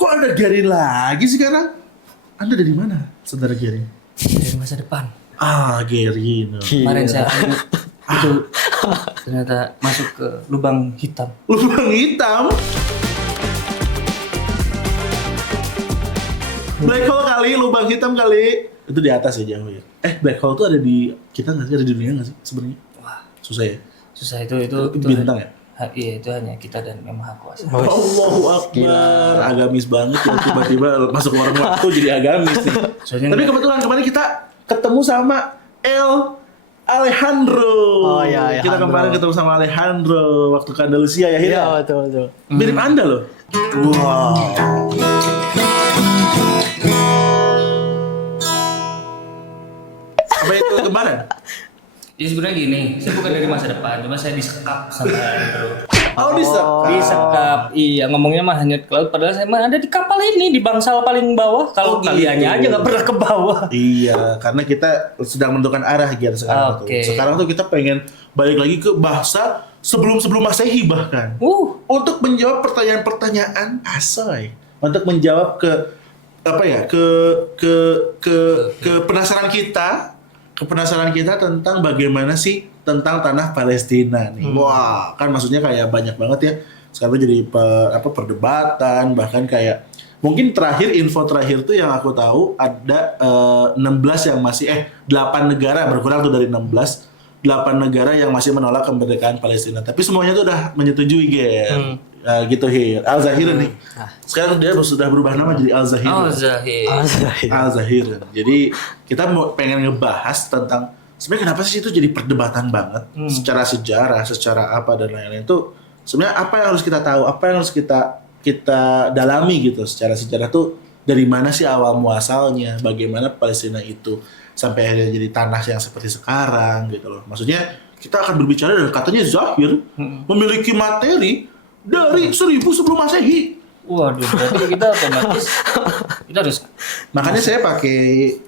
kok ada Gerin lagi sekarang? Anda dari mana, saudara Gerin? Dari masa depan. Gerin. Kemarin saya itu ternyata masuk ke lubang hitam. Lubang hitam. Black hole kali, lubang hitam kali. Itu di atas ya jauh ya. Black hole tuh ada di kita nggak sih, ada di dunia nggak sih sebenarnya? Wah, Susah ya. susah itu Bintang ya. Iya, itu hanya kita dan Yang Maha Kuasa. Allahu Akbar, agamis banget ya, tiba-tiba masuk warung waktu jadi agamis nih. Tapi kebetulan kemarin kita ketemu sama Alejandro. Oh iya, Kita kemarin ketemu sama Alejandro waktu ke Andalusia ya, Hira. Iya, betul. Mirip Anda loh. Wow. Apa itu kemarin? Jadi sebenarnya gini, saya bukan dari masa depan, cuma saya disekap sama Andrew. Oh, Disekap, iya ngomongnya mah hanyut ke laut. Padahal saya mah ada di kapal ini, di bangsal paling bawah. Kalau kaliannya aja nggak pernah ke bawah. Iya, karena kita sedang menentukan arah Ger sekarang tuh. Sekarang tuh kita pengen balik lagi ke bahasa sebelum Masehi bahkan. Untuk menjawab pertanyaan-pertanyaan asoy. Untuk menjawab ke apa ya? Ke penasaran kita tentang bagaimana sih tentang tanah Palestina nih. Wah, kan maksudnya kayak banyak banget ya. Sekarang jadi perdebatan, bahkan kayak mungkin info terakhir tuh yang aku tahu ada 16 yang masih 8 negara, berkurang tuh dari 16. 8 negara yang masih menolak kemerdekaan Palestina. Tapi semuanya tuh udah menyetujui gitu Hir. Al-Zahir nih. Sekarang dia sudah berubah nama jadi Al-Zahir. Al-Zahir. Jadi kita pengen ngebahas tentang sebenarnya kenapa sih itu jadi perdebatan banget secara sejarah, secara apa dan lain-lain itu sebenarnya apa yang harus kita tahu, apa yang harus kita dalami gitu secara sejarah tuh dari mana sih awal muasalnya, bagaimana Palestina itu sampai akhirnya jadi tanah yang seperti sekarang gitu loh. Maksudnya kita akan berbicara dan katanya Zahir memiliki materi dari 1000 sebelum Masehi. Waduh, berarti kita otomatis kita harus. Makanya saya pakai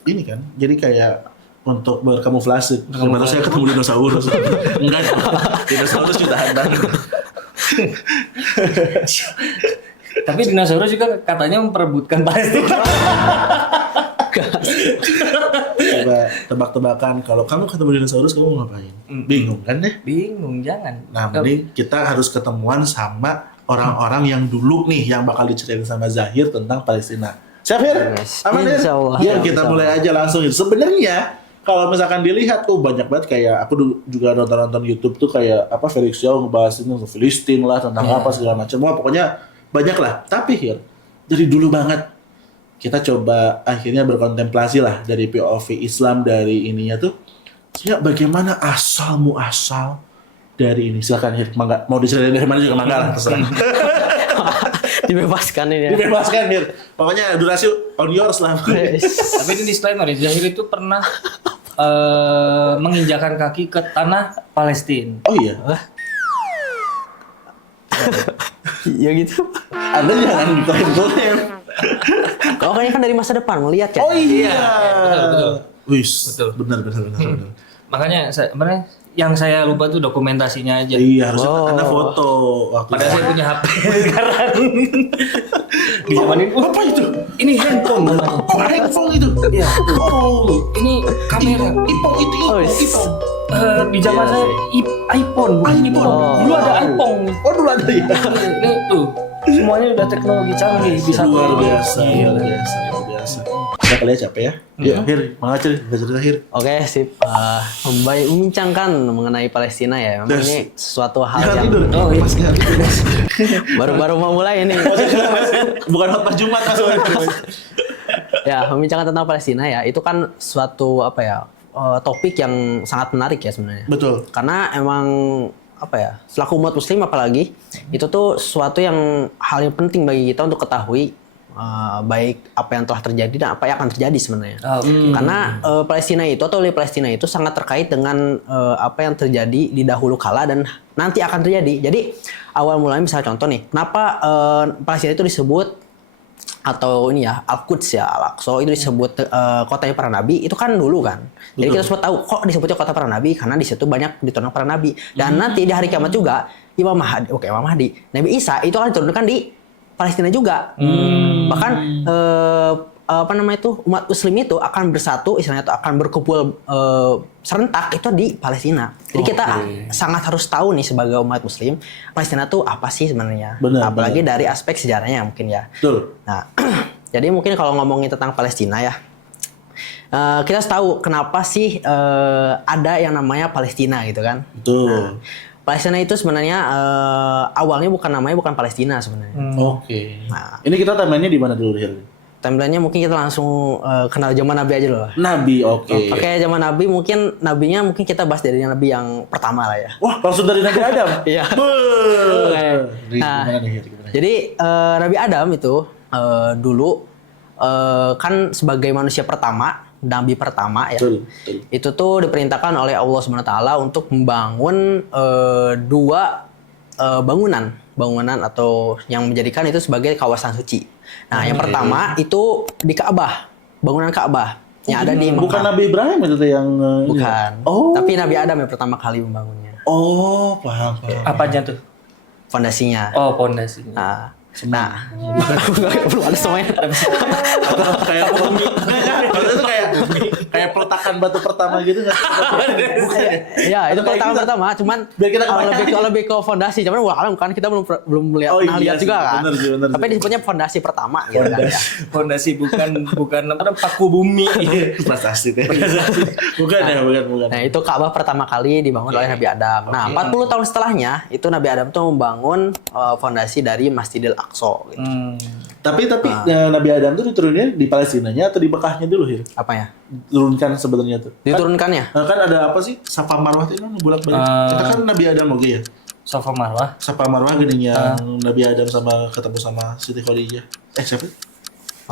ini kan, jadi kayak untuk berkamuflase. Baru saya ketemu dinosaurus. Enggak, dinosaurus jutaan banget. Tapi dinosaurus juga katanya memperebutkan Palestina. Coba tebak-tebakan, kalau kamu ketemu dinosaurus kamu ngapain? Bingung kan deh? Bingung, jangan. Nah, mending kita harus ketemuan sama orang-orang yang dulu nih yang bakal diceritain sama Zahir tentang Palestina. Siap, Hir? Aman, Hir? Ya, kita mulai aja langsung. Sebenarnya kalau misalkan dilihat tuh banyak banget kayak aku juga nonton YouTube tuh kayak Felix Yao ngebahas tentang Filistin lah, tentang apa segala macam. Wah, pokoknya banyak lah. Tapi Hir, dari dulu banget kita coba akhirnya berkontemplasi lah dari POV Islam dari ininya tuh. Ya, bagaimana asal muasal dari ini? Silakan Hir, mangga. Mau diceritain dari mana juga mangga lah, terserah. Dibebaskan ini ya. Dibebaskan Hir. Pokoknya durasi on yours lah. Tapi ini disclaimer ya, Zahir itu pernah menginjakan kaki ke tanah Palestina. Oh iya? Ya gitu. Anda jangan diklaim-klaim. Kau kayaknya kan dari masa depan melihat ya. Oh iya. Betul. Wis, benar. Makanya sebenarnya yang saya lupa tuh dokumentasinya aja. Iya, harusnya Anda foto waktu Padahal saya punya HP sekarang. Di zaman ini, apa itu? Ini handphone. Handphone itu? Iya. Oh, Ini kamera. Ipong. Di zaman saya iPhone, bukan iPhone. Dulu ada iPhone. Oh, dulu ada ya? Ini tuh. Semuanya udah teknologi canggih bisa luar biasa. Kita kalian capek ya? Ya, Hir, makasih cerita Hir. Oke, sip. Membincangkan mengenai Palestina ya. Memang ini sesuatu hal Jangan yang tidur. baru mau mulai ini. Bukan khotbah Jumat Ya, membicarakan tentang Palestina ya, itu kan suatu topik yang sangat menarik ya sebenarnya. Betul. Karena emang selaku umat muslim apalagi itu tuh sesuatu yang hal yang penting bagi kita untuk ketahui baik apa yang telah terjadi dan apa yang akan terjadi sebenarnya. Karena Palestina itu atau wilayah Palestina itu sangat terkait dengan apa yang terjadi di dahulu kala dan nanti akan terjadi. Jadi awal mulanya misalnya contoh nih, kenapa Palestina itu disebut atau ini ya Al-Quds ya Al-Aqsa itu disebut kotanya para nabi itu kan dulu kan. Jadi kita semua tahu kok disebutnya kota para nabi karena di situ banyak diturunkan para nabi dan nanti di hari kiamat juga Imam Mahdi, Nabi Isa itu akan diturunkan di Palestina juga. Bahkan apa namanya itu umat Muslim itu akan bersatu, istilahnya itu akan berkumpul serentak itu di Palestina. Jadi kita sangat harus tahu nih sebagai umat Muslim Palestina tuh apa sih sebenarnya. Apalagi dari aspek sejarahnya mungkin ya. Betul. Nah, jadi mungkin kalau ngomongin tentang Palestina ya, kita tahu kenapa sih ada yang namanya Palestina gitu kan. Betul. Nah, Palestina itu sebenarnya awalnya namanya bukan Palestina sebenarnya. Oke. Nah, ini kita timelinenya di mana dulu, Hil? Timelinenya mungkin kita langsung kenal zaman Nabi aja dulu lah. Nabi, oke. Oke, zaman Nabi nabinya mungkin kita bahas dari Nabi yang pertama lah ya. Wah, langsung dari Nabi Adam? Iya. Nah, gimana nih, Hil? Jadi Nabi Adam itu dulu kan sebagai manusia pertama, Nabi pertama ya. Betul. Itu tuh diperintahkan oleh Allah SWT untuk membangun dua bangunan atau yang menjadikan itu sebagai kawasan suci. Nah, yang pertama itu di Ka'bah, bangunan Ka'bah yang ada di Mekah. Bukan Nabi Ibrahim itu yang Bukan. Oh. Tapi Nabi Adam yang pertama kali membangunnya. Oh, paham. Apanya tuh? Fondasinya. Oh, pondasinya. Nah, belum ada semuanya. Kayak bumi. Itu kayak peletakan batu pertama gitu nggak? Ya, itu pertama pertama. Cuman Biar kita kalau lebih ke fondasi. Cuman alam kan kita belum lihat juga kan. Bener Tapi disebutnya fondasi pertama gitu kan. Ya. Fondasi bukan apa paku bumi. Prestasi deh. Bukan. Nah, itu Ka'bah pertama kali dibangun oleh Nabi Adam. Nah, 40 tahun setelahnya itu Nabi Adam tuh membangun fondasi dari Masjidil Aqsa gitu. Tapi Nabi Adam tuh diturunnya di Palestinanya atau di Mekahnya dulu, Hir? Apa ya? Turunkan sebenarnya tuh. Diturunkannya? Kan ada apa sih? Safa Marwah itu kan bolak-balik. Kita kan Nabi Adam oke ya. Safa Marwah. Safa Marwah gini yang Nabi Adam ketemu sama Siti Khadijah. Siapa?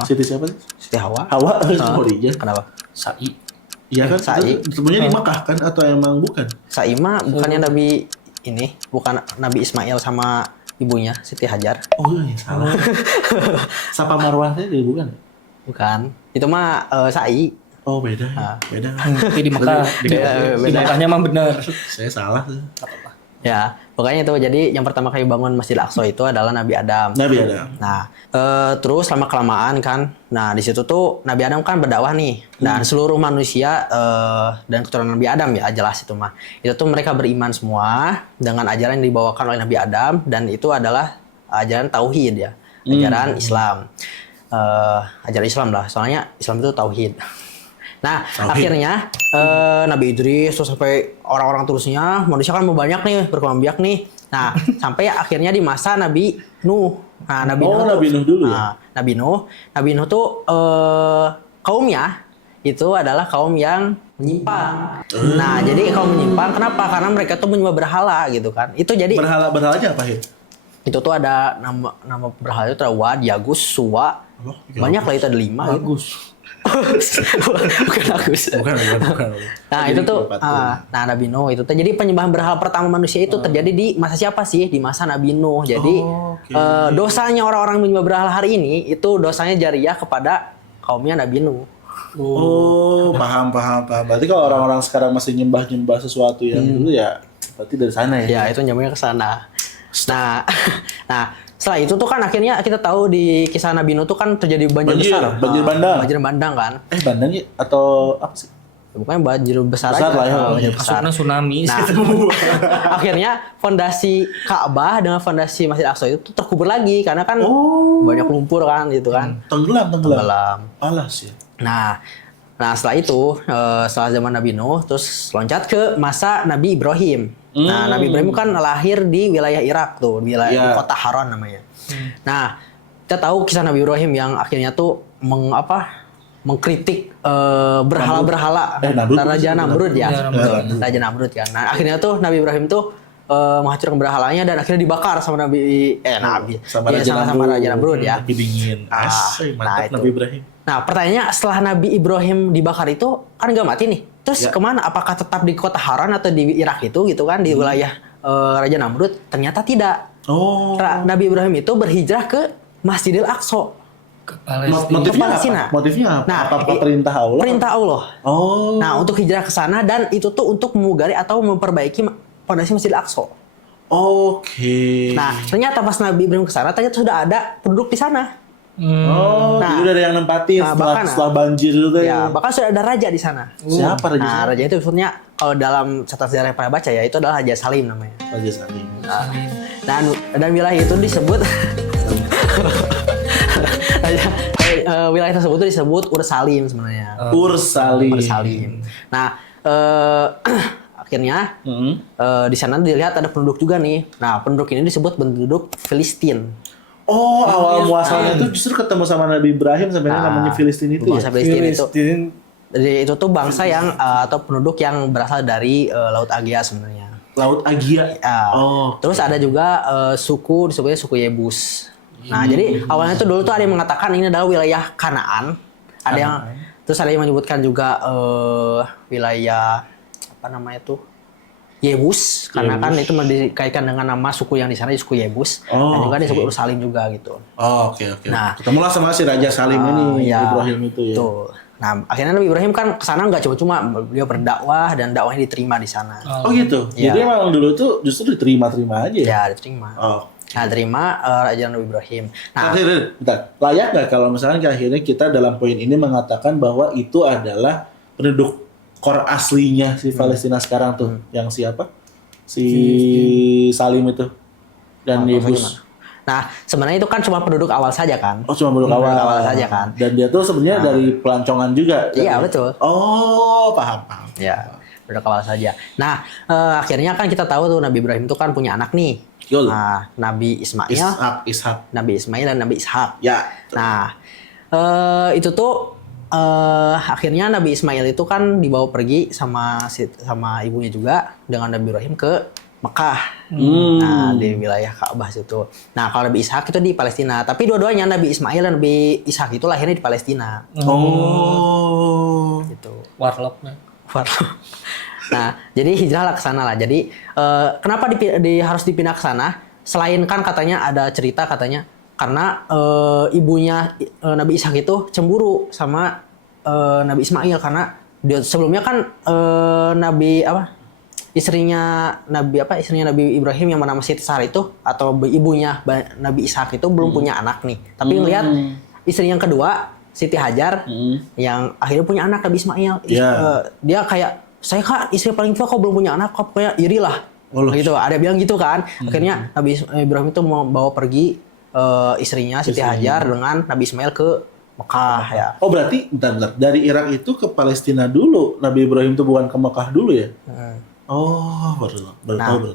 Siti siapa sih? Siti Hawa. Hawa Khadijah. Kenapa? Sa'i. Iya kan? Sa'i. Sebenarnya di Mekah kan atau emang bukan? Sa'i mah bukannya Nabi ini, bukan Nabi Ismail sama ibunya Siti Hajar. Oh iya, salah. Safa Marwah itu bukan? Bukan. Itu mah Sa'i. Oh beda. Beda. Tapi di Mekah. Di Mekahnya mah benar. Saya salah tuh. Ya, pokoknya itu. Jadi yang pertama kali bangun Masjid Al-Aqsa itu adalah Nabi Adam. Nabi Adam. Nah, terus lama kelamaan kan. Nah, di situ tuh Nabi Adam kan berdakwah nih. Dan seluruh manusia dan keturunan Nabi Adam ya jelas itu mah. Itu tuh mereka beriman semua dengan ajaran yang dibawakan oleh Nabi Adam dan itu adalah ajaran tauhid ya. Ajaran Islam. Ajaran Islam lah. Soalnya Islam itu tauhid. Nah, akhirnya Nabi Idris terus sampai orang-orang terusnya manusia kan mau banyak nih, berkembang biak nih. Nah, sampai akhirnya di masa Nabi Nuh. Nah, Nabi Nuh dulu ya. Nabi Nuh tuh kaumnya itu adalah kaum yang menyimpang. Nah, jadi kaum menyimpang kenapa? Karena mereka tuh menyembah berhala gitu kan. Itu jadi berhalanya apa, Hir? Itu tuh ada nama berhala itu ada Wad, Yagus, Suwa. Banyak lah itu ada 5 Bagus. Bukan Agus. Bukan. Nah, itu tuh Nabi Nuh itu tuh jadi penyembahan berhala pertama manusia itu terjadi di masa siapa sih? Di masa Nabi Nuh. Jadi dosanya orang-orang menyembah berhala hari ini itu dosanya jariyah kepada kaumnya Nabi Nuh. Oh, paham. Berarti kalau orang-orang sekarang masih nyembah sesuatu yang dulu ya berarti dari sana ya. Ya, itu nyambungnya ke sana. Nah, setelah itu tuh kan akhirnya kita tahu di kisah Nabi Nuh tuh kan terjadi banjir besar. Banjir bandang. Banjir bandang kan. Bandang ya? Atau apa sih? Bukan banjir besar aja. Lah ya. Banjir besar. Tsunami. Nah, akhirnya fondasi Ka'bah dengan fondasi Masjid Al-Aqsa itu tuh terkubur lagi karena kan banyak lumpur kan gitu kan. Tenggelam. Alas ya. Nah, setelah itu setelah zaman Nabi Nuh terus loncat ke masa Nabi Ibrahim. Nah, Nabi Ibrahim kan lahir di wilayah Irak tuh, di kota Haran namanya. Nah, kita tahu kisah Nabi Ibrahim yang akhirnya tuh mengkritik berhala-berhala Raja Namrud ya. Raja Namrud kan. Nah, akhirnya tuh Nabi Ibrahim tuh menghancurkan berhalanya dan akhirnya dibakar sama sama Raja Namrud ya. Api dingin. Mantap Nabi Ibrahim. Nah, pertanyaannya setelah Nabi Ibrahim dibakar itu kan gak mati nih. Terus kemana? Apakah tetap di kota Haran atau di Irak itu gitu kan di wilayah Raja Namrud? Ternyata tidak. Nabi Ibrahim itu berhijrah ke Masjidil Aqsa. Ke Palestina. Motifnya apa? Nah, apa perintah Allah? Perintah Allah. Nah, untuk hijrah ke sana dan itu tuh untuk memugari atau memperbaiki fondasi Masjidil Aqsa. Oke. Nah, ternyata pas Nabi Ibrahim ke sana ternyata sudah ada penduduk di sana. Jadi udah ada yang nempatin setelah banjir itu ya. Bahkan sudah ada raja di sana. Siapa raja? Nah, raja itu maksudnya kalau dalam catatan sejarah yang pernah baca ya itu adalah Raja Salim namanya. Raja Salim. Dan wilayah itu disebut wilayah tersebut itu disebut Ursalim sebenarnya. Ursalim. Nah, akhirnya di sana dilihat ada penduduk juga nih. Nah, penduduk ini disebut penduduk Filistin. Oh, awal muasalnya itu justru ketemu sama Nabi Ibrahim sampai namanya Filistin itu bangsa ya? Filistin itu. Jadi itu tuh bangsa yang atau penduduk yang berasal dari Laut Aegea sebenarnya. Laut Aegea. Terus ada juga suku disebutnya suku Yebus. Nah, jadi awalnya tuh dulu tuh ada yang mengatakan ini adalah wilayah Kanaan. Terus ada yang menyebutkan juga wilayah apa namanya tuh? Yebus, karena kan itu dikaitkan dengan nama suku yang di sana suku Yebus, dan juga disebut Ursalim juga gitu. Oke. Nah, ketemulah sama si Raja Salim ini, Ibrahim itu ya. Tuh. Nah, akhirnya Nabi Ibrahim kan kesana nggak cuma beliau berdakwah dan dakwahnya diterima di sana. Oh gitu. Jadi memang dulu tuh justru diterima aja. Ya, diterima. Nah, terima Raja Nabi Ibrahim. Nah, bentar. Layak nggak kalau misalnya akhirnya kita dalam poin ini mengatakan bahwa itu adalah penduduk core aslinya si Palestina sekarang tuh, yang siapa? Si Salim itu dan Yebus. Nah, sebenarnya itu kan cuma penduduk awal saja kan? Oh, cuma penduduk awal saja kan? Dan dia tuh sebenarnya dari pelancongan juga. Iya, betul. Oh, paham. Ya, penduduk awal saja. Nah, akhirnya kan kita tahu tuh Nabi Ibrahim itu kan punya anak nih. Nah, Nabi Ismail, Nabi Ismail dan Nabi Ishak. Ya. Nah, itu tuh akhirnya Nabi Ismail itu kan dibawa pergi sama ibunya juga dengan Nabi Ibrahim ke Mekah. Nah, di wilayah Ka'bah situ. Nah, kalau Nabi Ishak itu di Palestina, tapi dua-duanya Nabi Ismail dan Nabi Ishak itu lahirnya di Palestina. Gitu. Warlocknya. Nah, jadi hijrahlah ke sana lah. Jadi kenapa harus dipindah ke sana? Selain kan katanya ada cerita katanya karena ibunya Nabi Ishak itu cemburu sama Nabi Ismail karena dia sebelumnya kan istrinya Nabi Ibrahim yang bernama Siti Sarah itu atau ibunya Nabi Ishak itu belum punya anak nih. Tapi ngelihat istri yang kedua Siti Hajar yang akhirnya punya anak Nabi Ismail. Dia kayak saya kak istri paling tua kok belum punya anak, kok kayak iri lah. Gitu. Ada bilang gitu kan. Akhirnya Nabi Ibrahim itu mau bawa pergi istrinya Siti Hajar dengan Nabi Ismail ke Mekah ya. Oh berarti bentar. Dari Irak itu ke Palestina dulu. Nabi Ibrahim itu bukan ke Mekah dulu ya? Oh baru tahu.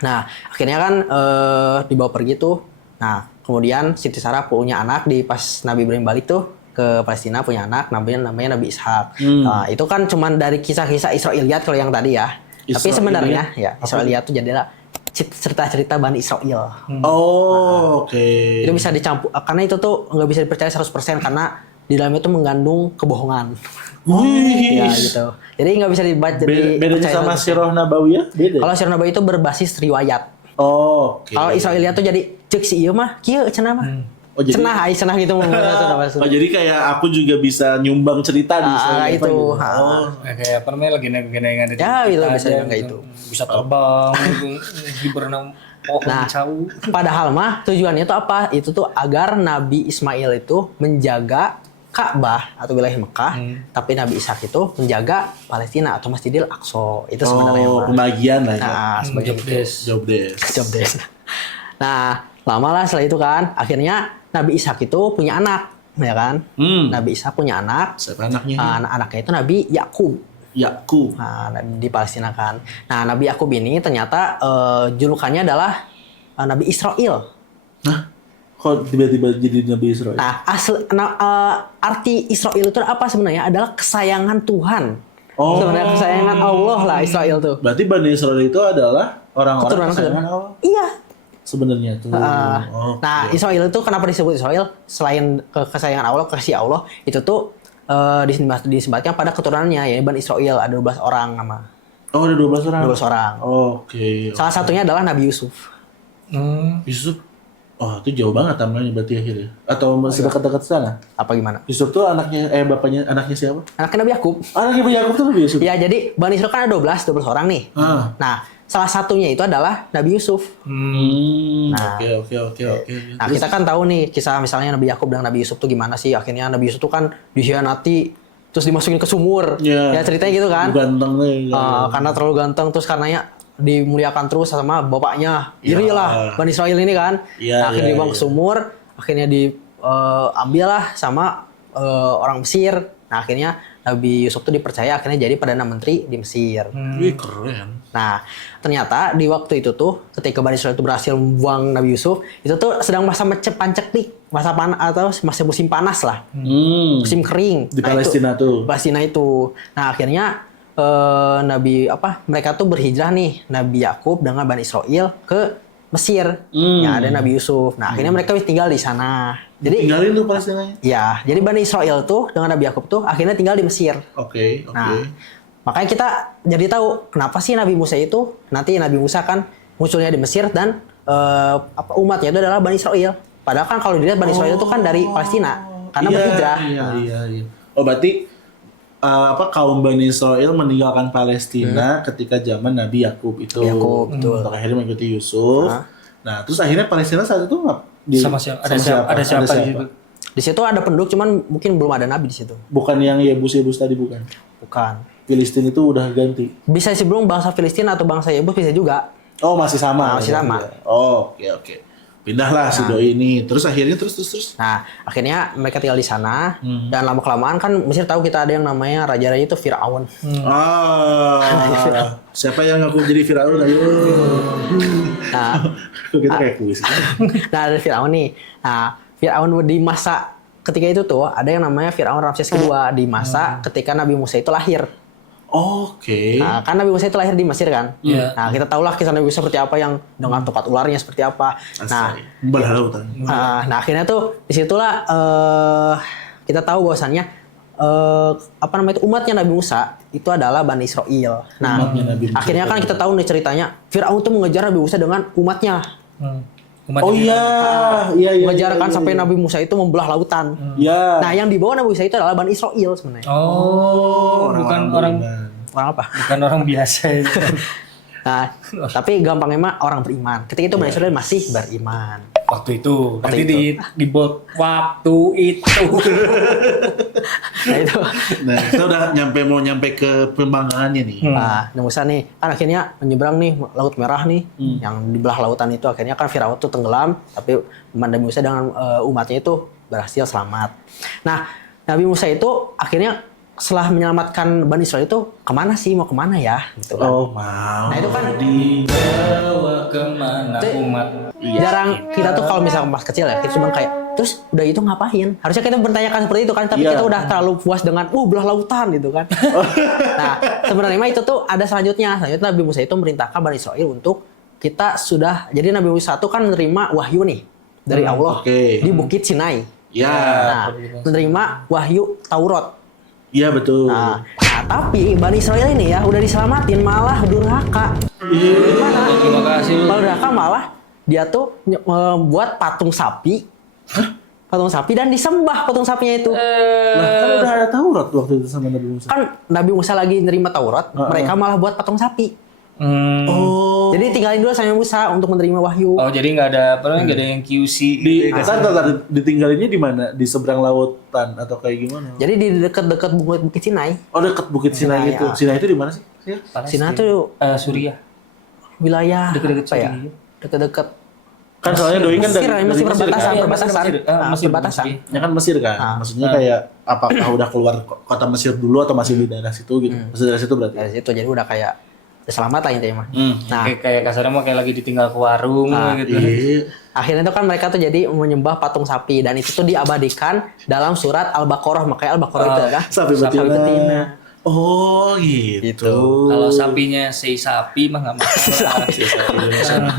Nah akhirnya kan dibawa pergi tuh. Nah kemudian Siti Sarah punya anak pas Nabi Ibrahim balik tuh ke Palestina punya anak namanya Nabi Ishak. Nah itu kan cuman dari kisah-kisah Israiliyat kalau yang tadi ya. Tapi sebenarnya ya Israiliyat itu jadilah cerita-cerita Bani Israel. Oke. Itu bisa dicampur karena itu tuh nggak bisa dipercaya 100% karena di dalamnya itu mengandung kebohongan. Ya gitu. Jadi nggak bisa dibaca. Bedanya sama Sirah Nabawiyah beda. Kalau Sirah Nabawiyah itu berbasis riwayat. Oke. Kalau Israiliyat tuh jadi cek si ieu mah kieu cenah mah. Cenah gitu. Jadi kayak aku juga bisa nyumbang cerita di Israiliyat itu. Kayak apa namanya legenda-legenda yang ada. Ya itu bisa kayak itu. Bisa terbang, berenang pohon jauh. Padahal mah tujuannya itu apa? Itu tuh agar Nabi Ismail itu menjaga Ka'bah atau wilayah Mekah, tapi Nabi Ishak itu menjaga Palestina atau Masjidil Aqsa. Itu sebenarnya pembagian lah ya. Nah, sebagai job desk. Nah, lama lah setelah itu kan, akhirnya Nabi Ishak itu punya anak, ya kan? Nabi Ishak punya anak. Siapa anaknya? Anaknya itu Nabi Yakub. Nah, di Palestina kan. Nah, Nabi Yakub ini ternyata julukannya adalah Nabi Israel. Hah? Kok tiba-tiba jadi Nabi Israel? Nah, arti Israel itu apa sebenarnya? Adalah kesayangan Tuhan. Sebenarnya kesayangan Allah lah Israel tuh. Berarti Bani Israel itu adalah orang-orang kesayangan Allah? Iya. Sebenarnya tuh. Nah, Israel itu kenapa disebut Israel? Selain kesayangan Allah, kasih Allah, itu tuh disematkan pada keturunannya, ya Bani Israel ada 12 orang nama. Oh, ada 12 orang. 12 orang. Oke. Salah satunya adalah Nabi Yusuf. Yusuf. Oh, itu jauh banget namanya berarti akhirnya. Atau masih dekat-dekat sana? Apa gimana? Yusuf tuh anaknya siapa? Anaknya Nabi Yakub. Anaknya Nabi Yakub tuh Nabi Yusuf. Ya, jadi Bani Israel kan ada 12 orang nih. Nah, salah satunya itu adalah Nabi Yusuf. Nah, Oke. Nah, kita kan tahu nih kisah misalnya Nabi Yakub dan Nabi Yusuf tuh gimana sih? Akhirnya Nabi Yusuf tuh kan dikhianati terus dimasukin ke sumur. Ya ceritanya gitu kan. Ganteng nih. Karena terlalu ganteng terus karenanya dimuliakan terus sama bapaknya. Irilah Bani Israil ini kan. Nah, akhirnya dibawa ke sumur, akhirnya diambil lah sama orang Mesir. Nah, akhirnya Nabi Yusuf tuh dipercaya akhirnya jadi Perdana Menteri di Mesir. Keren. Nah, ternyata di waktu itu tuh ketika Bani Israil itu berhasil membuang Nabi Yusuf, itu tuh sedang masa panceklik, masa panas atau masa musim panas lah. Musim kering. Di Palestina tuh. Palestina itu. Nah, akhirnya mereka tuh berhijrah nih, Nabi Yakub dengan Bani Israil ke Mesir. Ya, ada Nabi Yusuf. Nah, akhirnya mereka tinggal di sana. Jadi tinggalin tuh Palestina. Ya, jadi Bani Israil tuh dengan Nabi Yakub tuh akhirnya tinggal di Mesir. Oke. Nah, makanya kita jadi tahu kenapa sih Nabi Musa itu nanti Nabi Musa kan munculnya di Mesir dan umatnya itu adalah Bani Israil. Padahal kan kalau dilihat Bani Israil itu kan dari Palestina karena berhijrah. Iya. Oh, berarti kaum Bani Israil meninggalkan Palestina ketika zaman Nabi Yakub itu. Betul. Akhirnya mengikuti Yusuf. Nah, terus akhirnya Palestina saat itu sama siapa? Ada siapa di situ? Di situ ada penduduk, cuman mungkin belum ada nabi di situ. Bukan yang Yebus tadi, bukan? Bukan. Filistin itu udah ganti. Bisa sih belum bangsa Filistin atau bangsa Yebus bisa juga. Oh, masih sama. Masih sama. Oh, oke. Pindahlah si doi ini. Terus akhirnya terus. Nah, akhirnya mereka tinggal di sana dan lama-kelamaan kan Mesir tahu kita ada yang namanya raja-raja itu Firaun. Siapa yang ngaku jadi Firaun? Ayo. Nah, kita kayak kuis. Nah, ada Firaun nih. Nah, Firaun di masa ketika itu tuh ada yang namanya Firaun Ramses kedua di masa ketika Nabi Musa itu lahir. Oke. Nah, kan Nabi Musa itu lahir di Mesir kan. Nah, kita tahulah kisah Nabi Musa seperti apa yang dengan tongkat ularnya seperti apa. Nah, berlautan. Nah, akhirnya tuh disitulah kita tahu bahwasannya umatnya Nabi Musa itu adalah Bani Israil. Nah, akhirnya kan kita tahu nih ceritanya Firaun tuh mengejar Nabi Musa dengan umatnya. Iya. Mengejar kan sampai Nabi Musa itu membelah lautan. Iya. Nah, yang dibawa Nabi Musa itu adalah Bani Israil sebenarnya. Bukan orang apa? Bukan orang biasa itu. Nah, tapi gampangnya mah orang beriman. Ketika itu Bani Israil masih beriman. Waktu itu. Di waktu itu. Nah itu. Nah, kita udah mau nyampe ke pembanggaannya nih. Nah, Nabi Musa nih kan akhirnya menyeberang nih Laut Merah nih, yang di belah lautan itu akhirnya kan Firaun tuh tenggelam, tapi Nabi Musa dengan umatnya itu berhasil selamat. Nah, Nabi Musa itu akhirnya setelah menyelamatkan Bani Israil itu kemana sih, mau kemana ya? Gitu kan. Oh, mau. Nah itu kan dibawa kemana umat. Jarang kita tuh kalau misalnya pas kecil ya, kita cuma kayak terus udah itu ngapain? Harusnya kita bertanyakan seperti itu kan, tapi kita udah terlalu puas dengan belah lautan gitu kan. Nah, sebenarnya itu tuh ada selanjutnya. Selanjutnya Nabi Musa itu merintahkan Bani Israil untuk kita sudah, jadi Nabi Musa itu kan menerima wahyu nih dari Allah di Bukit Sinai. Nah, menerima wahyu Taurat. Iya betul. Nah, tapi Bani Israil ini ya udah diselamatin malah durhaka. Gimana? Terima kasih. Malah durhaka malah dia tuh membuat patung sapi. Patung sapi dan disembah patung sapinya itu. Lah kan udah ada Taurat waktu itu sama Nabi Musa. Kan Nabi Musa lagi nerima Taurat, mereka malah buat patung sapi. Jadi tinggalin dulu sama Musa untuk menerima wahyu. Oh, jadi nggak ada nggak ada yang QC. Ditinggalinnya di mana? Di seberang lautan atau kayak gimana? Jadi di dekat-dekat Bukit Sinai. Oh, dekat Bukit Sinai itu. Sinai itu di mana sih? Sinai itu Suriah. Wilayah dekat-dekat apa ya? Dekat-dekat. Kan soalnya doi kan dari Mesir perbatasan. Mesir. Ya kan Mesir kan. Maksudnya kayak apakah udah keluar kota Mesir dulu atau masih di daerah situ gitu? Masih dari situ berarti. Dari situ jadi udah kayak selamat lah intinya mah. Nah, kayak kasarnya mah kayak lagi ditinggal ke warung gitu. Akhirnya itu kan mereka tuh jadi menyembah patung sapi dan itu tuh diabadikan dalam surat Al-Baqarah, makanya Al-Baqarah itu kan sapi betina. Oh gitu. Kalau sapinya sapi mah nggak masalah.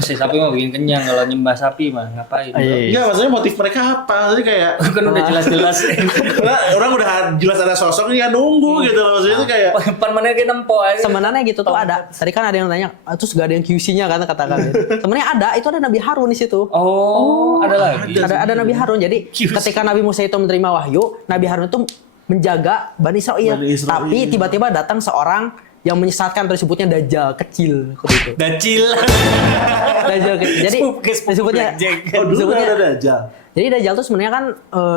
Si sapi mah bikin kenyang. Kalau nyembah sapi mah ngapain? Enggak, maksudnya motif mereka apa? Jadi kayak kan udah jelas-jelas. orang udah jelas ada sosok nih yang nunggu gitu loh. Maksudnya itu kayak pan mana kayak nempo aja. Sebenarnya gitu tuh ada. Tadi kan ada yang nanya, terus gak ada yang QC-nya kan katakan. Sebenarnya ada, itu ada Nabi Harun di situ. Ada lagi. Ada Nabi Harun. Jadi ketika Nabi Musa itu menerima wahyu, Nabi Harun itu menjaga Bani Israil. Tapi tiba-tiba datang seorang yang menyesatkan atau disebutnya dajjal kecil seperti itu. Dacil. Dajjal kecil. Jadi disebutnya Oh, dulu nggak ada Dajjal. jadi dajjal tuh sebenarnya kan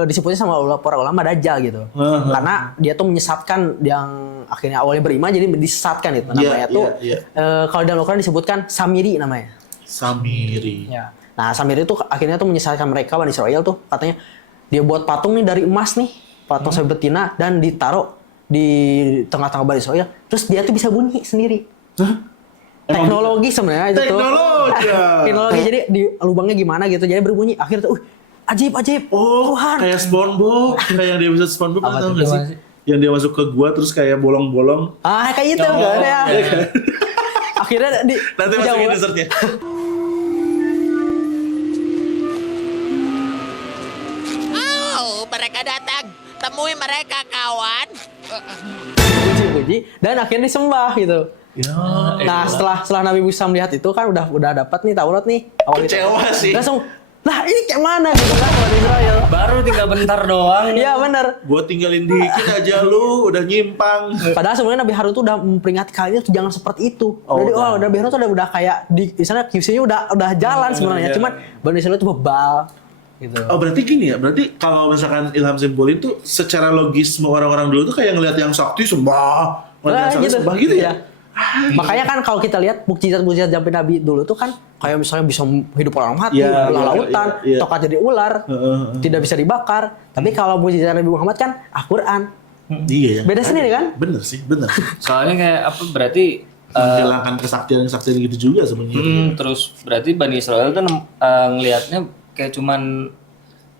disebutnya sama para ulama dajjal gitu. Karena dia tuh menyesatkan yang akhirnya awalnya beriman jadi disesatkan itu. Namanya tuh kalau dalam Al-Qur'an disebutkan Samiri namanya. Samiri. Ya. Nah, Samiri tuh akhirnya tuh menyesatkan mereka Bani Israel tuh katanya dia buat patung nih dari emas nih, patung sapi betina dan ditaruh di tengah-tengah Bani Israel, terus dia tuh bisa bunyi sendiri. Teknologi sebenarnya itu Teknologi. Teknologi jadi di lubangnya gimana gitu, jadi berbunyi. Akhirnya tuh, ajaib. Oh, Tuhan. kayak SpongeBob, kayak yang dia bisa SpongeBob, tahu nggak sih? Yang dia masuk ke gua terus kayak bolong-bolong. Kayak itu enggak ada ya. Akhirnya Nanti masukin dessertnya. Oh, mereka datang. Temui mereka, kawan. Puji-puji dan akhirnya disembah gitu. Ya. Nah, setelah Nabi Musa melihat itu kan udah dapat nih Taurat nih. Kecewa sih. Langsung, lah ini kayak mana gitu kan Bani Israel. Baru tinggal bentar doang. Iya benar. Gua tinggalin dikit aja lu, udah nyimpang. Padahal sebenarnya Nabi Harun tuh udah memperingatkan kalian tuh jangan seperti itu. Oh, Jadi udah. Nabi Harun tuh udah kayak di sana QC-nya udah jalan sebenarnya. Cuman Bani Israel tuh bebal gitu. Oh, berarti gini ya, berarti kalau misalkan Ilham simpulin tuh secara logis semua orang-orang dulu tuh kayak ngelihat yang sakti sembah, ngelihat yang sakti sembah gitu ya. Makanya kan kalau kita lihat mukjizat-mukjizat zaman Nabi dulu tuh kan kayak misalnya bisa hidup orang mati, belah lautan, tokat jadi ular, tidak bisa dibakar. Tapi kalau mukjizat Nabi Muhammad kan Al-Qur'an. Iya ya. Beda sendiri kan? Bener sih. Soalnya kayak apa berarti Menghilangkan kesaktian gitu juga sebenarnya. terus berarti Bani Israel tuh ngelihatnya kayak cuman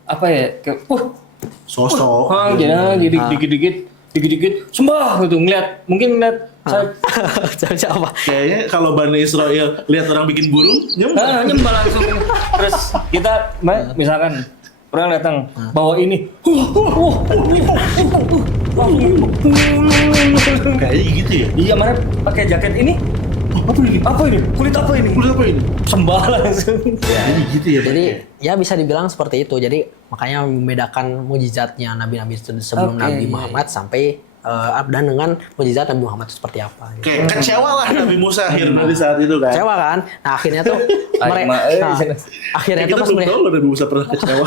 apa ya? Kayak Sosok. jadi dikit-dikit sembah gitu mungkin ngeliat Siapa? Kayaknya kalau Bani Israel lihat orang bikin burung, nyembah langsung. Terus kita misalkan orang datang bawa ini kayaknya gitu ya. iya mana pakai jaket ini apa ini kulit apa ini sembah langsung Kayaknya gitu ya. Jadi ya bisa dibilang seperti itu. Jadi makanya membedakan mukjizatnya nabi-nabi sebelum Nabi Muhammad sampai dan dengan mukjizat Nabi Muhammad itu seperti apa. Gitu. Kayak kecewa lah Nabi Musa akhirnya di saat itu kan. Kecewa kan? Nah akhirnya tuh akhirnya tuh Kita pas belum tahu loh Nabi Musa pernah kecewa.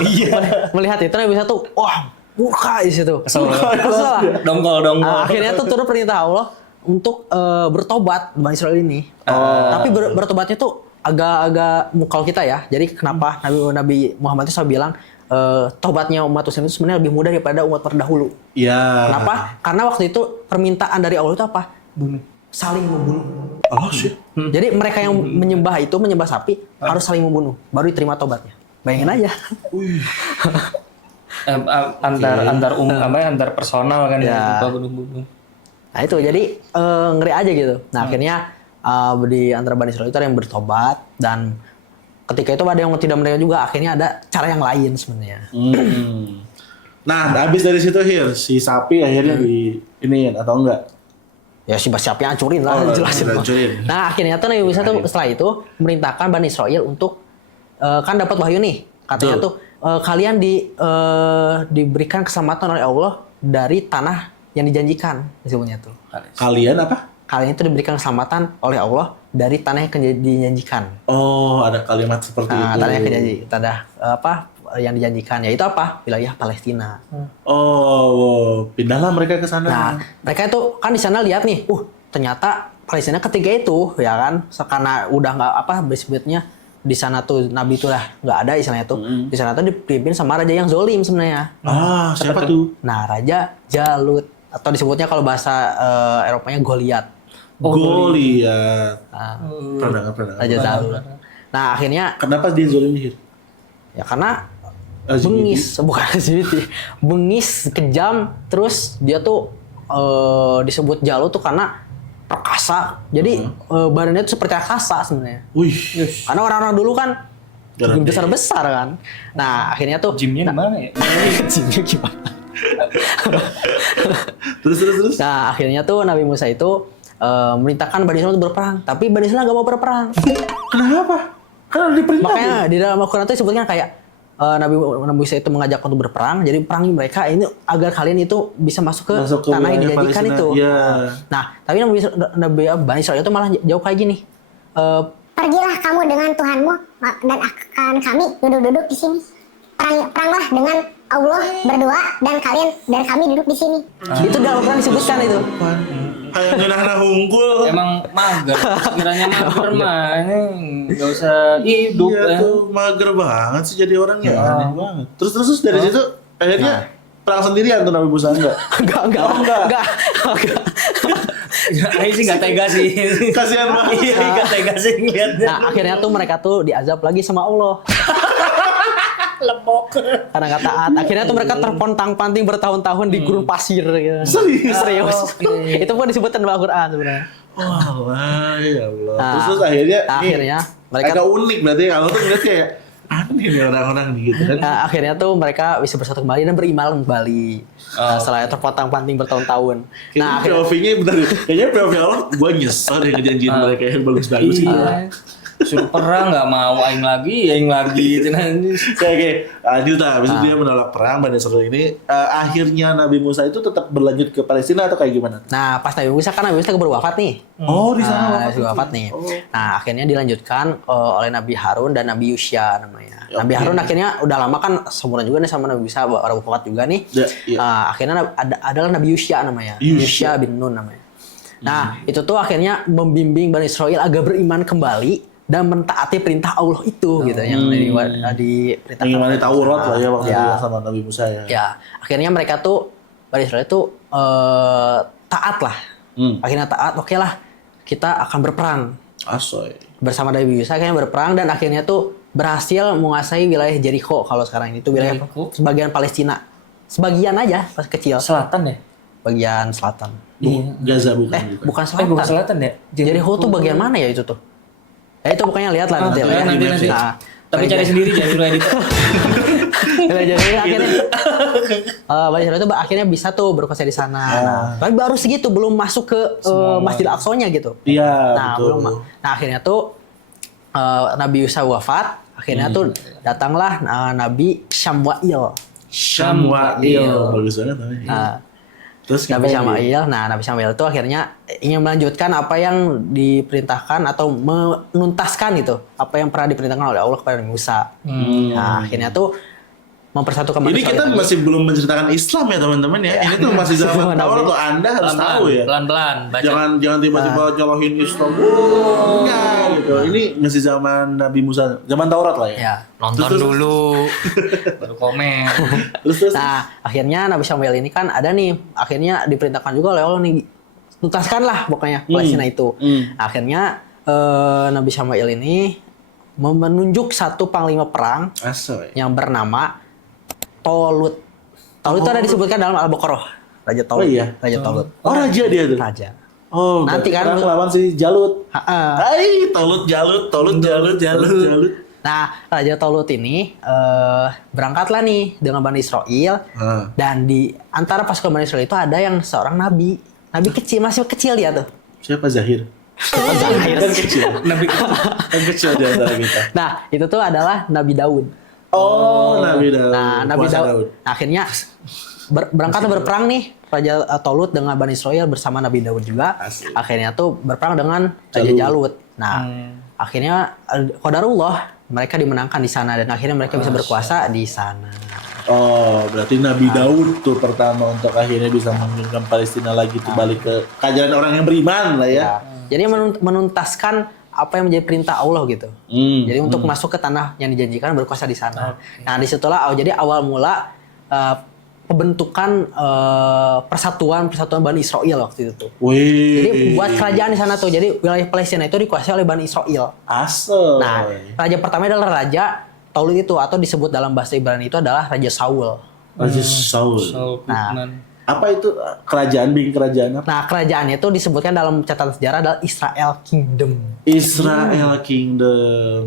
melihat itu Nabi Musa tuh wah buka di situ. kesel lah dongkol Nah, akhirnya tuh turun perintah Allah untuk bertobat Bani Israel ini. Tapi bertobatnya tuh agak kalau kita ya. Jadi kenapa Nabi Muhammad itu selalu bilang tobatnya umat Muslim itu sebenarnya lebih mudah daripada umat terdahulu. Iya. Kenapa? Karena waktu itu permintaan dari Allah itu apa? Saling membunuh. Oh sih. Jadi mereka yang menyembah sapi harus saling membunuh, baru diterima tobatnya. Bayangin aja. antar personal kan Ya. bunuh. Nah itu jadi ngeri aja gitu. Nah akhirnya di antara Bani Israel itu ada yang bertobat dan ketika itu ada yang tidak menerima juga. Akhirnya ada cara yang lain sebenarnya. Nah, habis dari situ si sapi akhirnya di iniin atau enggak? Ya siapa hancurin lah, jelasin. Hancurin. Nah akhirnya tuh Nabi Musa tuh setelah itu memerintahkan Bani Israel untuk kan dapat wahyu nih katanya tuh kalian diberikan keselamatan oleh Allah dari tanah yang dijanjikan disebutnya tuh. Kalian apa? Kalian itu diberikan keselamatan oleh Allah dari tanah yang dijanjikan. Oh, ada kalimat seperti itu. Tanah yang dijanjikan yaitu apa? Wilayah Palestina. Oh, pindahlah mereka ke sana. Nah, mereka itu kan di sana lihat nih, ternyata Palestina ketika itu ya kan, karena udah nggak disebutnya di sana tuh Nabi itu lah nggak ada istilahnya tuh. Di sana tuh dipimpin sama raja yang zolim sebenarnya. Siapa tuh? Nah, Raja Jalut atau disebutnya kalau bahasa Eropanya Goliat. Goliat. Pernah. Raja Jalut. Nah, akhirnya Kenapa dia zolim Hir? ya karena LGBT? bengis, bukan LGBT, bengis, kejam, terus dia tuh disebut Jalut tuh karena perkasa. Jadi badannya tuh seperti raksasa sebenarnya. Wih. Karena orang-orang dulu kan besar-besar kan. Nah, akhirnya tuh Gymnya di mana ya? gymnya gimana? Terus. Nah, akhirnya tuh Nabi Musa itu merintahkan Bani Israel untuk berperang, tapi Bani Israel nggak mau berperang. Kenapa? Kan udah diperintah. Makanya di dalam Al-Quran itu disebutkan kayak Nabi Musa itu mengajak untuk berperang, jadi perangi mereka ini agar kalian itu bisa masuk ke tanah yang dijanjikan itu. Nah, tapi Nabi Bani Israil itu malah jauh kayak gini. Pergilah kamu dengan Tuhanmu dan akan kami duduk-duduk di sini. Peranglah dengan Allah berdua dan kami duduk di sini. Itu dalam Al-Quran disebutkan itu. Kayak ngeunahna hungkul. Emang mager. Sekiranya mager mah ini nggak usah hidup. Iya tuh mager banget sih jadi orangnya, aneh banget. Terus dari situ akhirnya perang sendirian tuh Nabi Musa enggak? Enggak. Ini sih nggak tega sih. Kasihan banget. Iya, nggak tega sih ngeliatnya. Nah, akhirnya tuh mereka tuh diazab lagi sama Allah. Lebok. Karena nggak taat. Akhirnya tuh mereka terpontang-panting bertahun-tahun di gurun pasir gitu. Serius. Itu pun disebutkan dalam Al-Quran sebenarnya. Wah, ya Allah. Terus akhirnya mereka agak unik berarti kalau tuh ngeliat kayak aneh nih orang-orang nih gitu kan. akhirnya tuh mereka bisa bersatu kembali dan beriman kembali. Setelah terpontang-panting bertahun-tahun. Nah, POV-nya bener. Kayaknya POV Allah gue nyesel deh ngejanjiin mereka yang bagus-bagus gitu. Suruh perang nggak mau, aing lagi gitu nanti. Oke, lanjut lah. Habis itu dia menolak perang Bani Israil ini. Akhirnya Nabi Musa itu tetap berlanjut ke Palestina atau kayak gimana? Nah, pas Nabi Musa kan Nabi Musa baru wafat nih. Oh, di sana wafat nih. Nah, akhirnya dilanjutkan oleh Nabi Harun dan Nabi Yusya namanya. Nabi Harun akhirnya udah lama kan seumuran juga nih sama Nabi Musa, baru wafat juga nih. Akhirnya adalah Nabi Yusya namanya. Yusya bin Nun namanya. Nah, itu tuh akhirnya membimbing Bani Israil agar beriman kembali dan mentaati perintah Allah itu gitu yang diperintahkan. Mengimani Taurat lah ya waktu itu sama Nabi Musa ya. Ya, akhirnya mereka tuh Bani Israil tuh taat lah. Akhirnya taat, oke lah kita akan berperang. Asoy. Bersama Nabi Musa akhirnya berperang dan akhirnya tuh berhasil menguasai wilayah Jericho kalau sekarang itu wilayah sebagian Palestina. Sebagian aja pas kecil. Selatan ya? Bagian selatan. Gaza bukan. Bukan selatan. Bukan selatan ya? Jericho tuh bagian mana ya itu tuh? Ya itu pokoknya lihat lah nanti. Nanti. Nah, tapi cari sendiri jangan lu edit. Jadi akhirnya Bani Israil itu akhirnya bisa tuh berkuasa di sana. Nah, tapi baru segitu belum masuk ke Masjidil Aqsa-nya gitu. Iya, Nah, betul. Nah, akhirnya tuh Nabi Musa wafat, akhirnya tuh datanglah Nabi Syamwail. Bagus banget namanya. Terus Nabi Syamwail itu akhirnya ingin melanjutkan apa yang diperintahkan atau menuntaskan itu apa yang pernah diperintahkan oleh Allah kepada Nabi Musa. Nah, akhirnya tuh mempersatukan manusia. Ini kita masih belum menceritakan Islam ya teman-teman ya. Ini tuh masih zaman awal tuh Anda harus tahu ya. Pelan-pelan baca. Jangan tiba-tiba nyolohin Islam. Enggak gitu. Ini masih zaman Nabi Musa, zaman Taurat lah ya. Ya. Nonton dulu baru komen. Terus. Nah, akhirnya Nabi Syamwail ini kan ada nih, akhirnya diperintahkan juga oleh Allah nih, tuntaskanlah pokoknya Palestina itu. Nah, akhirnya Nabi Syamwail ini menunjuk satu panglima perang yang bernama Tolut. Tolut itu ada disebutkan dalam Al-Baqarah. Raja Tolut. Oh iya. Raja Tolut. Oh, raja dia tuh. Raja. Oh, nanti kan lawan si Jalut. Hai, Jalut. Nah, Raja Tolut ini berangkatlah nih dengan Bani Israil dan di antara pasukan Bani Israil itu ada yang seorang nabi. Nabi kecil, masih kecil dia tuh. Siapa Zahir? Zahir kan kecil. Nabi kan kecil di antara kita. Nah, itu tuh adalah Nabi Daud. Oh, Nabi Daud. Nah, Nabi Daud. Nah, akhirnya berangkat berperang nih Raja Tolut dengan Bani Israil bersama Nabi Daud juga. Akhirnya tuh berperang dengan Raja Jalut. Nah, akhirnya qadarullah mereka dimenangkan di sana dan akhirnya mereka bisa berkuasa di sana. Oh, berarti Nabi Daud tuh pertama untuk akhirnya bisa menggenggamkan Palestina lagi tuh balik ke ajaran orang yang beriman lah ya. Jadi menuntaskan apa yang menjadi perintah Allah gitu. Jadi untuk masuk ke tanah yang dijanjikan berkuasa di sana. Nah, disitulah jadi awal mula pembentukan persatuan Bani Israil waktu itu tuh. Jadi buat kerajaan di sana tuh. Jadi wilayah Palestina itu dikuasai oleh Bani Israil. Nah, raja pertama adalah Raja Tolut itu atau disebut dalam bahasa Ibrani itu adalah Raja Saul. Raja Saul. Nah, apa itu kerajaan apa? Nah, kerajaannya itu disebutkan dalam catatan sejarah adalah Israel Kingdom. Israel Kingdom.